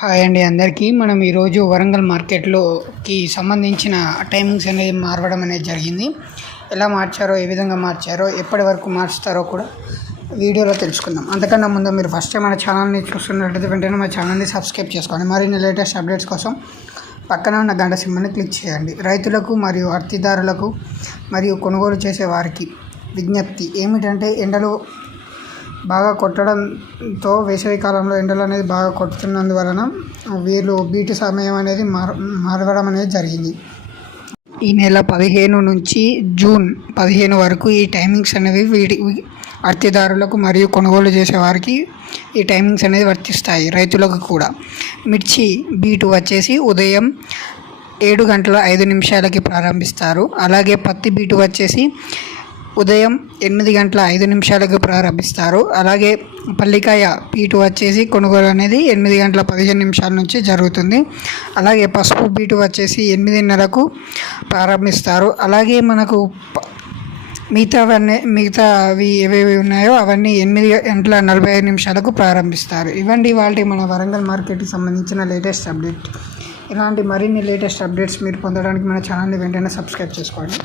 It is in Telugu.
హాయ్ అండి అందరికీ. మనం ఈరోజు వరంగల్ మార్కెట్లోకి సంబంధించిన టైమింగ్స్ అనేది మారడం అనేది జరిగింది. ఎలా మార్చారో, ఏ విధంగా మార్చారో, ఎప్పటి వరకు మార్చుతారో కూడా వీడియోలో తెలుసుకుందాం. అంతకన్నా ముందు మీరు ఫస్ట్ టైం మన ఛానల్ని చూస్తున్నట్లయితే వెంటనే మా ఛానల్ని సబ్స్క్రైబ్ చేసుకోండి. మరిన్ని లేటెస్ట్ అప్డేట్స్ కోసం పక్కన ఉన్న గంట సింబల్ని క్లిక్ చేయండి. రైతులకు మరియు అర్తిదారులకు మరియు కొనుగోలు చేసే వారికి విజ్ఞప్తి ఏమిటంటే, ఎండలు బాగా కొట్టడంతో వేసవి కాలంలో ఎండలు అనేది బాగా కొట్టుతున్నందువలన వీళ్ళు బీటు సమయం అనేది మారడం అనేది జరిగింది. ఈ నెల 15 నుంచి జూన్ 15 వరకు ఈ టైమింగ్స్ అనేవి అర్తిదారులకు మరియు కొనుగోలు చేసే వారికి ఈ టైమింగ్స్ అనేది వర్తిస్తాయి. రైతులకు కూడా మిర్చి బీటు వచ్చేసి ఉదయం 7:05 ప్రారంభిస్తారు. అలాగే పత్తి బీటు వచ్చేసి ఉదయం 8:05 ప్రారంభిస్తారు. అలాగే పల్లికాయ బీటు వచ్చేసి కొనుగోలు అనేది 8:15 నుంచి జరుగుతుంది. అలాగే పసుపు బీటు వచ్చేసి 8:30 ప్రారంభిస్తారు. అలాగే మనకు మిగతావి ఏవేవి ఉన్నాయో అవన్నీ 8:45 ప్రారంభిస్తారు. ఇవ్వండి వాళ్ళకి మన వరంగల్ మార్కెట్కి సంబంధించిన లేటెస్ట్ అప్డేట్. ఇలాంటి మరిన్ని లేటెస్ట్ అప్డేట్స్ మీరు పొందడానికి మన ఛానల్ని వెంటనే సబ్స్క్రైబ్ చేసుకోండి.